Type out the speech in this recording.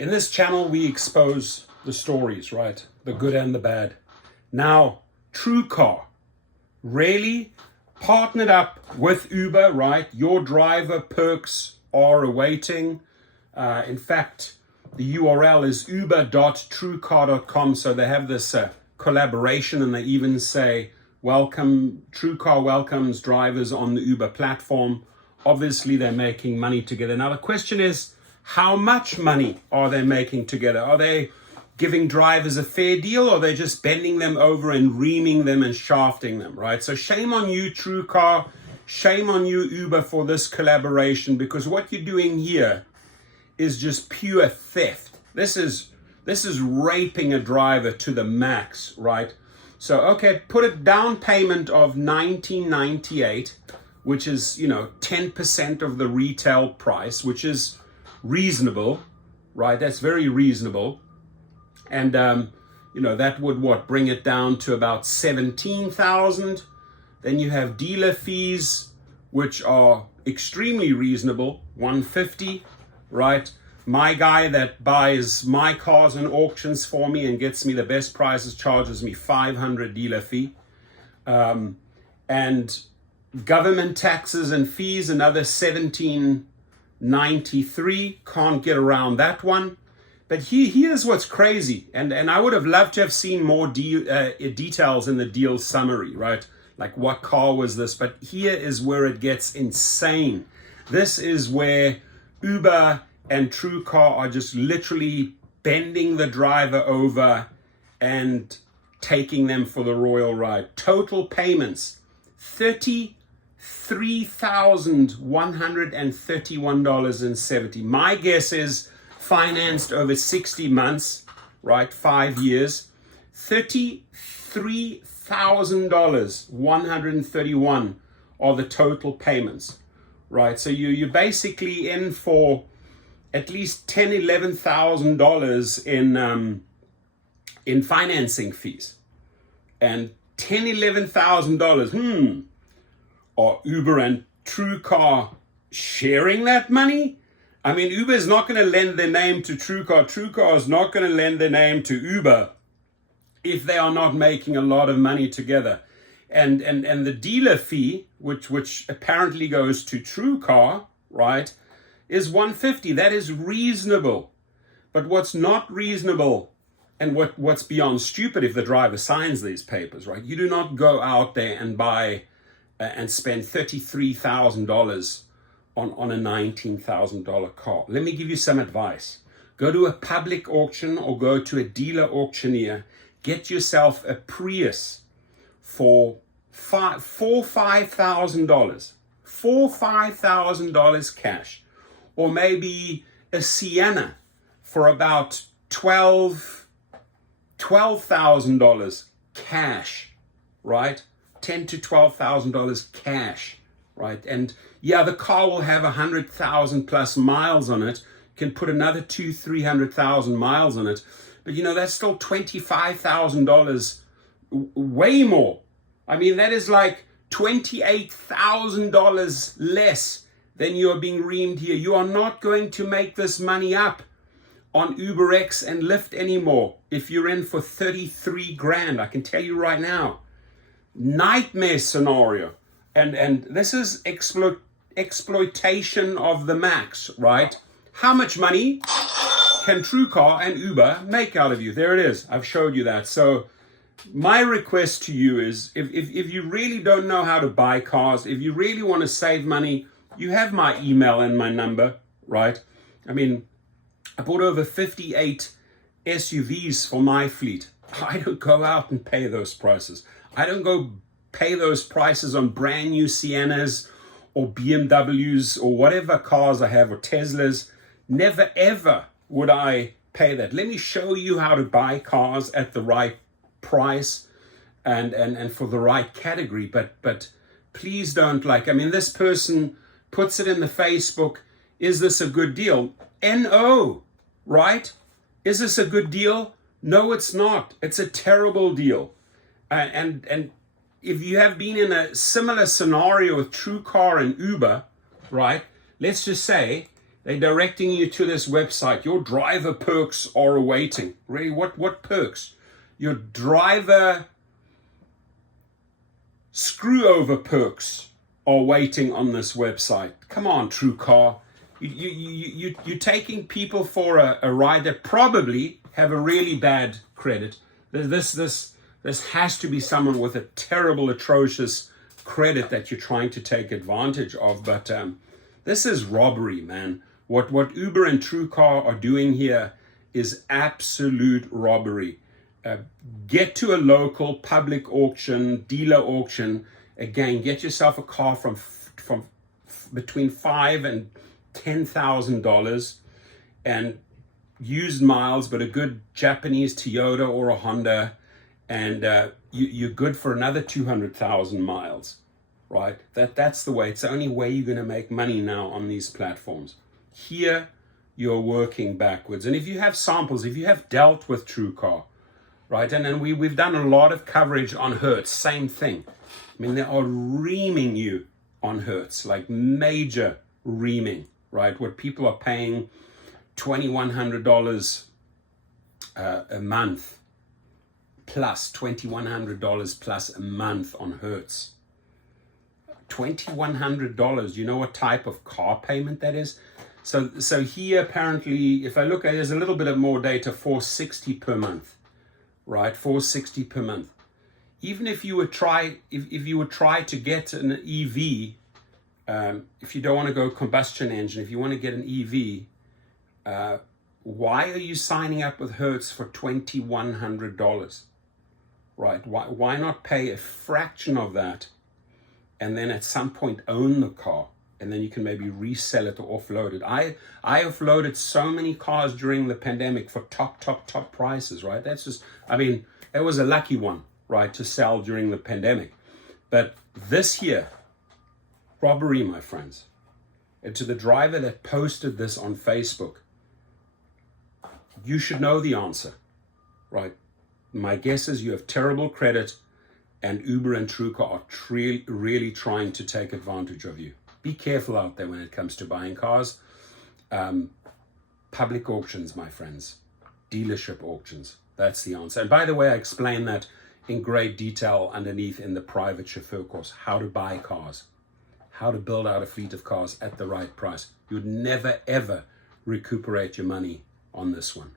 In this channel, we expose the stories, right? The good and the bad. Now, TrueCar really partnered up with Uber, right? Your driver perks are awaiting. In fact, the URL is uber.truecar.com. So they have this collaboration, and they even say, welcome, TrueCar welcomes drivers on the Uber platform. Obviously, they're making money together. Now, the question is, how much money are they making together? Are they giving drivers a fair deal, or are they just bending them over and reaming them and shafting them, right? So shame on you, TrueCar. Shame on you, Uber, for this collaboration, because what you're doing here is just pure theft. This is raping a driver to the max, right? So, okay, put a down payment of $19.98, which is, 10% of the retail price, which is reasonable, right? That's very reasonable. And, that would bring it down to about 17,000. Then you have dealer fees, which are extremely reasonable, 150, right? My guy that buys my cars in auctions for me and gets me the best prices charges me 500 dealer fee. And government taxes and fees, another 1793. Can't get around that one. But here's what's crazy. And I would have loved to have seen more details in the deal summary, right? Like, what car was this? But here is where it gets insane. This is where Uber and TrueCar are just literally bending the driver over and taking them for the royal ride. Total payments, $33,131.70. My guess is financed over 60 months, right? 5 years. $33,131 are the total payments, right? So you're basically in for at least $10,000-$11,000 in financing fees. And $10,000-$11,000, are Uber and TrueCar sharing that money? I mean, Uber is not going to lend their name to TrueCar. TrueCar is not going to lend their name to Uber if they are not making a lot of money together. And the dealer fee, which apparently goes to TrueCar, right, is 150. That is reasonable. But what's not reasonable, and what's beyond stupid, if the driver signs these papers, right? You do not go out there and buy and spend $33,000 on a $19,000 car. Let me give you some advice. Go to a public auction or go to a dealer auctioneer. Get yourself a Prius for $5,000. $5,000 cash. Or maybe a Sienna for about $12,000 cash, right? $10,000 to $12,000 cash, right? And yeah, the car will have 100,000 plus miles on it. You can put another 200,000-300,000 miles on it, but that's still $25,000, way more. I mean, that is like $28,000 less than you are being reamed here. You are not going to make this money up on UberX and Lyft anymore if you're in for 33 grand. I can tell you right now. Nightmare scenario. And this is exploitation of the max, right? How much money can TrueCar and Uber make out of you? There it is. I've showed you that. So my request to you is, if you really don't know how to buy cars, if you really want to save money, you have my email and my number, right? I mean, I bought over 58 SUVs for my fleet. I don't go out and pay those prices. I don't go pay those prices on brand new Siennas or BMWs or whatever cars I have, or Teslas. Never, ever would I pay that. Let me show you how to buy cars at the right price and for the right category. But please don't, this person puts it in the Facebook, is this a good deal? No, right? Is this a good deal? No, it's not. It's a terrible deal. And if you have been in a similar scenario with TrueCar and Uber, right? Let's just say They're directing you to this website. Your driver perks are awaiting. Really, what perks? Your driver screw-over perks are waiting on this website. Come on, TrueCar. You're taking people for a ride that probably have a really bad credit. This has to be someone with a terrible, atrocious credit that you're trying to take advantage of. But this is robbery, man. What Uber and TrueCar are doing here is absolute robbery. Get to a local public auction, dealer auction. Again, get yourself a car from between $5,000 and $10,000 and used miles, but a good Japanese Toyota or a Honda, and you're good for another 200,000 miles, right? That's the way. It's the only way you're going to make money now on these platforms. Here, you're working backwards. And if you have samples, if you have dealt with TrueCar, right? And then we've done a lot of coverage on Hertz, same thing. I mean, they are reaming you on Hertz, like major reaming, right? What people are paying $2,100 a month plus, $2,100 plus a month on Hertz. $2,100, you know what type of car payment that is? So here apparently, if I look at, there's a little bit of more data, $460 per month, right? $460 per month. Even if you would try, if you would try to get an EV, if you don't want to go combustion engine, if you want to get an EV, why are you signing up with Hertz for $2,100, right? Why not pay a fraction of that and then at some point own the car, and then you can maybe resell it or offload it? I offloaded so many cars during the pandemic for top prices, right? That's just, I mean, it was a lucky one, right, to sell during the pandemic. But this year, robbery, my friends. And to the driver that posted this on Facebook, you should know the answer, right? My guess is you have terrible credit, and Uber and TrueCar are really trying to take advantage of you. Be careful out there when it comes to buying cars. Public auctions, my friends. Dealership auctions. That's the answer. And by the way, I explain that in great detail underneath in the private chauffeur course. How to buy cars. How to build out a fleet of cars at the right price. You would never, ever recuperate your money on this one.